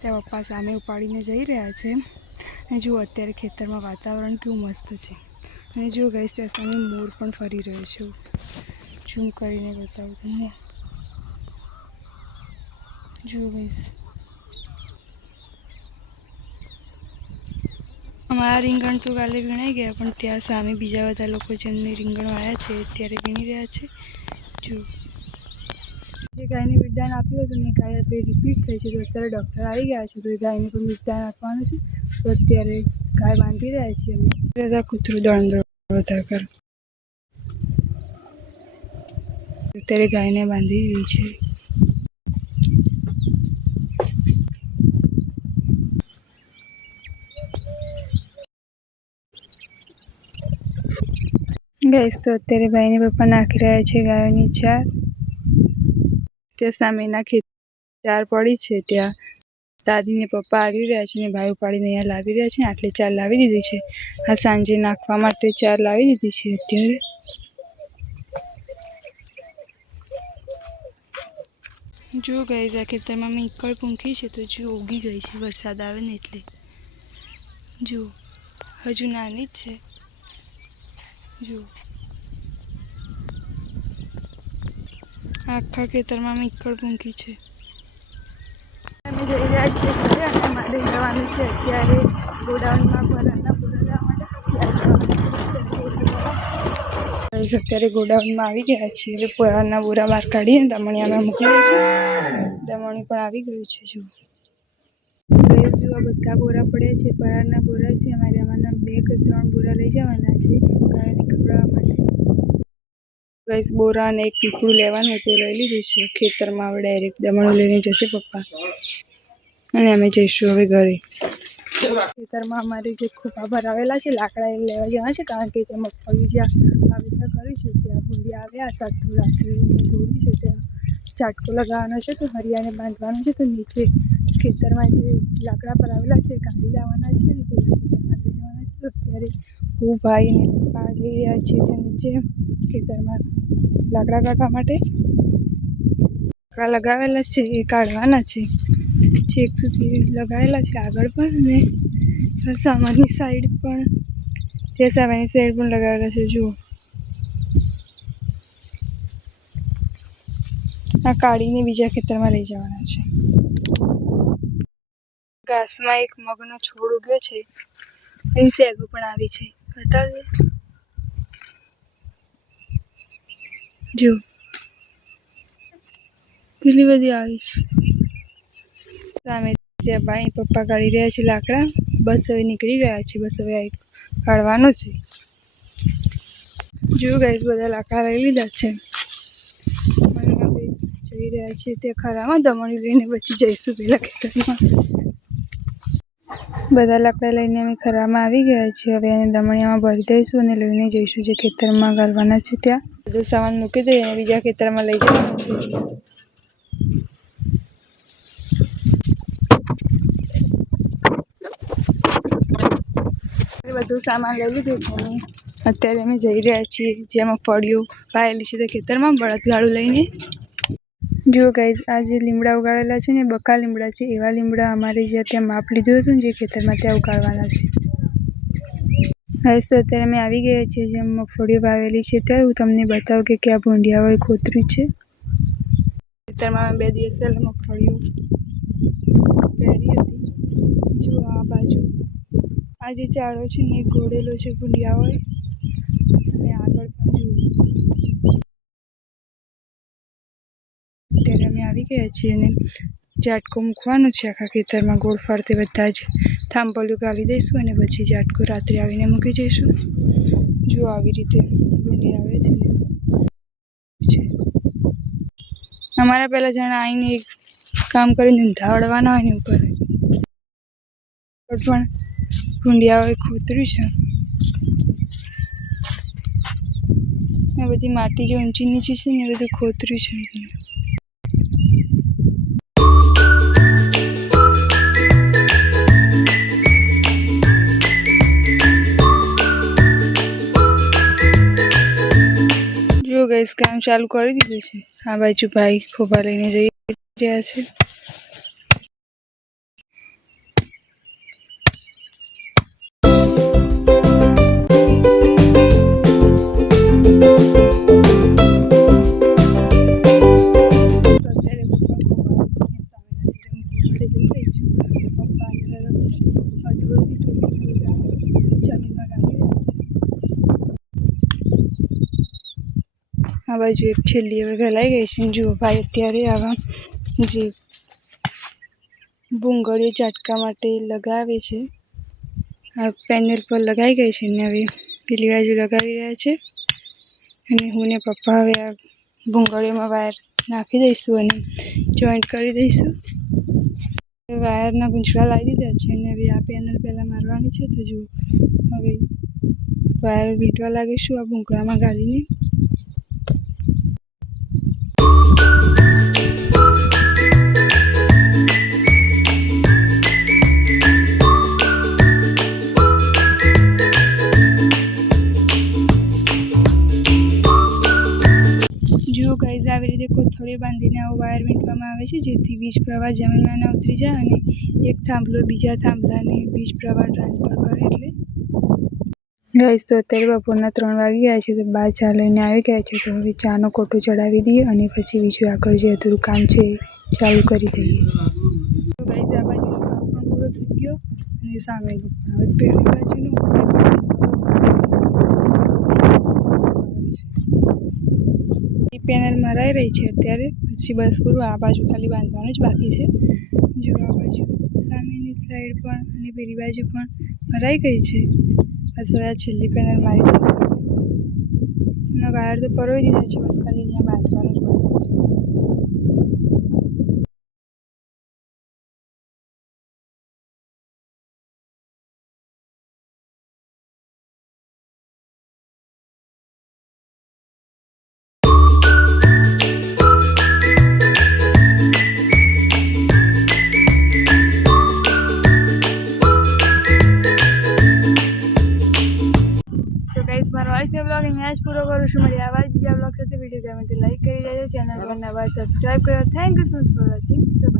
ત્યાં પપ્પા સામે ઉપાડીને જઈ રહ્યા છે અને જુઓ અત્યારે ખેતરમાં વાતાવરણ કેવું મસ્ત છે અને જુઓ ગાઈસ ત્યાં સામે મોર પણ ફરી રહ્યો છે ઝૂમ કરીને બતાવું તમને જુઓ ગાઈસ અમારા રીંગણ તો કાલે વીણાઈ ગયા પણ ત્યાં સામે બીજા બધા લોકો જેમને રીંગણ વાયા છે અત્યારે વીણી રહ્યા છે જુઓ જે ગાયને વિધાન આપ્યું હતું ને ગાય અત્યારે રિપીટ થઈ છે તો અત્યારે ડૉક્ટર આવી ગયા છે તો એ ગાયને પણ વિધાન આપવાનું છે તો અત્યારે ગાય બાંધી રહ્યા છીએ અમે દાદા કૂતરું દંડ બધા કર અત્યારે ગાયને બાંધી દીધી છે ગાઈસ તો અત્યારે ભાઈને પપ્પા નાખી રહ્યા છે ગાયોની ચાર ત્યાં સામેના ખેત ચાર પડી છે ત્યાં દાદીને પપ્પા આવી રહ્યા છે ને ભાઈ ઉપાડીને અહીંયા લાવી રહ્યા છે આટલી ચાર લાવી દીધી છે આ સાંજે નાખવા માટે ચાર લાવી દીધી છે અત્યારે જો ગાઈસ આ ખેતરમાં મેં ઈકળ પૂંખી છે તો જો ઉગી ગઈ છે વરસાદ આવે ને એટલે જો હજુ નાની જ છે જો આખા ખેતરમાં મેં ઈકળ પૂંખી છે અમે જઈ રહ્યા છીએ ઘરે અને અમારે જવાનું છે અત્યારે ગોડાઉનમાં ભરાના પૂરા લેવા માટે અત્યારે ગોડાઉનમાં આવી ગયા છીએ હવે પૂરાના બોરા બહાર કાઢીને દમણિયામાં મૂકી દઈશું દમણી પણ આવી ગયું છે જો જુઓ બધા બોરા પડ્યા છે પરારના બોરા છે અમારે આમાંના 2 કે 3 બોરા લઈ જવાના છે ગાયને ખવડાવવા માટે ગાઈસ બોરા અને એક પીપળું લેવાનું હતું લઈ લીધું છે ખેતરમાં હવે ડાયરેક્ટ દમણું લઈને જશે પપ્પા અને અમે જઈશું હવે ઘરે ખેતરમાં અમારે જે ખોપા ભરાવેલા છે લાકડા એ લેવા જવા છે કારણ કે ત્યાં મગફળી જ્યાં વાવેતર કર્યું છે ત્યાં ભૂંડી આવ્યા હતા તો રાત્રે દોરી છે ત્યાં ચાટકો લગાવવાનો છે તો હરિયાને બાંધવાનું છે તો નીચે ખેતરમાં જે લાકડા પર આવેલા છે કાઢી લાવવાના છે અને પેલા ખેતરમાં લઈ જવાના છે તો અત્યારે હું ભાઈ અને પપ્પા જઈ રહ્યા છીએ ત્યાં નીચે ખેતરમાં લાકડા કાઢવા માટે લાકડા લગાવેલા છે એ કાઢવાના છે છેક સુધી લગાવેલા છે આગળ પણ ને સામાની સાઈડ પણ ત્યાં સામેની સાઈડ પણ લગાવેલા છે જુઓ આ કાઢીને બીજા ખેતરમાં લઈ જવાના છે ઘાસમાં એક મગનો છોડ ઉગ્યો છે એની સેગો પણ આવી છે બતાવજે જો કેટલી બધી આવી છે સામે ત્યાં ભાઈ પપ્પા કાઢી રહ્યા છે લાકડા બસ હવે નીકળી ગયા છે બસ હવે કાઢવાનું છે જો ગાઈસ બધા લાકડા લઈ લીધા છે હવે જઈ રહ્યા છે તે ખરામાં દમણી લઈને પછી જઈશું પેલા ખેતરમાં બધા લાકડા લઈને અમે ખરામાં આવી ગયા છીએ હવે એને દમણિયામાં ભરી દઈશું અને લઈને જઈશું જે ખેતરમાં ગાળવાના છે ત્યાં બધું સામાન મૂકી દઈએ અને બીજા ખેતરમાં લઈ જવાનું છે બધું સામાન લઈ લીધું છે અને અત્યારે અમે જઈ રહ્યા છીએ જેમાં ફળીઓ વાયેલી છે તે ખેતરમાં બળદગાડું લઈને જો ગાઈઝ આ જે લીમડા ઉગાડેલા છે ને બકા લીમડા છે એવા લીમડા અમારે જ્યાં ત્યાં માપ લીધું હતું ને જે ખેતરમાં ત્યાં ઉગાડવાના છે ગાઈઝ તો અત્યારે અમે આવી ગયા છીએ જેમ મગફળીઓ વાવેલી છે ત્યાં હું તમને બતાવું કે ક્યાં ભૂંડિયા હોય ખોતરી છે ખેતરમાં 2 દિવસ પહેલાં મગફળીઓ પહેરી હતી જો આ બાજુ આ જે ચાળો છે ને એ ઘોડેલો છે ભૂંડિયા હોય અને આગળ પણ જુઓ અત્યારે અમે આવી ગયા છીએ અને ઝાટકો મૂકવાનો છે આખા ખેતરમાં ગોળ ફરતે બધા જ થાંભલિયું ગાળી દઈશું અને પછી ઝાટકો રાત્રે આવીને મૂકી જઈશું જો આવી રીતે ભૂંડી આવે છે ને અમારા પહેલાં જણા આવીને એક કામ કરીને ધાવડવાના હોય ને ઉપર પણ ભૂંડિયા હોય ખોતર્યું છે આ બધી માટી જે ઊંચી નીચી છે ને એ બધું ખોતર્યું છે જો ગાઈસ કામ ચાલુ કરી દીધું છે આ બાજુ ભાઈ ખોબા લઈને જઈ રહ્યા છે આ બાજુ એક છેલ્લી હવે ગલાઈ ગઈ છે. જુઓ ભાઈ અત્યારે આવા જે ભૂંગળીઓ ચાટકા માટે લગાવે છે આ પેનલ પર લગાઈ ગઈ છે ને હવે પેલી બાજુ લગાવી રહ્યા છે. અને હું ને પપ્પા હવે આ ભૂંગળીઓમાં વાયર નાખી દઈશું અને જોઈન્ટ કરી દઈશું. વાયરના ગુંચડા લાવી દીધા છે અને હવે આ પેનલ પહેલાં મારવાની છે. તો જુઓ હવે વાયર વીંટવા લાગીશું આ ભૂંગળામાં ગાળીને. જુઓ ગાઈઝ આવી રીતે કોથળીઓ બાંધીને આવો વાયર વીંટવામાં આવે છે જેથી વીજ પ્રવાહ જમીનમાં ના ઉતરી જાય અને એક થાંભલો બીજા થાંભલાને વીજ પ્રવાહ ટ્રાન્સફર કરે. એટલે ગાઈઝ તો અત્યારે બપોરના 3 વાગી ગયા છે. તો બા ચા લઈને આવી ગયા છે. તો હવે ચાનો કોટો ચડાવી દઈએ અને પછી બીજું આગળ જે અધૂરું કામ છે ચાલુ કરી દઈએ. તો ગાઈઝ આ બાજુનો ભાગ પણ પૂરો થઈ ગયો અને સામેનું પણ હવે પહેલી બાજુનું પેનલ મરાઈ રહી છે અત્યારે. પછી બસ પૂરું આ બાજુ ખાલી બાંધવાનું જ બાકી છે. જો આ બાજુ સામેની સાઈડ પણ અને પેલી બાજુ પણ મરાઈ ગઈ છે. બસ હવે આ છેલ્લી પેનલ મારી દઈશું. એમાં વાયર તો પરોવી દીધા છે, બસ ખાલી અહીંયા બાંધવાનું જ બાકી છે. મારો આજનો બ્લોગ અહીંયા જ પૂરો કરું છું. મારી આવા જ બીજા બ્લોગ સાથે વિડીયો ગમે તો લાઈક કરી દેજો. ચેનલ પર નવા સબસ્ક્રાઈબ કરો. Thank you so much for watching.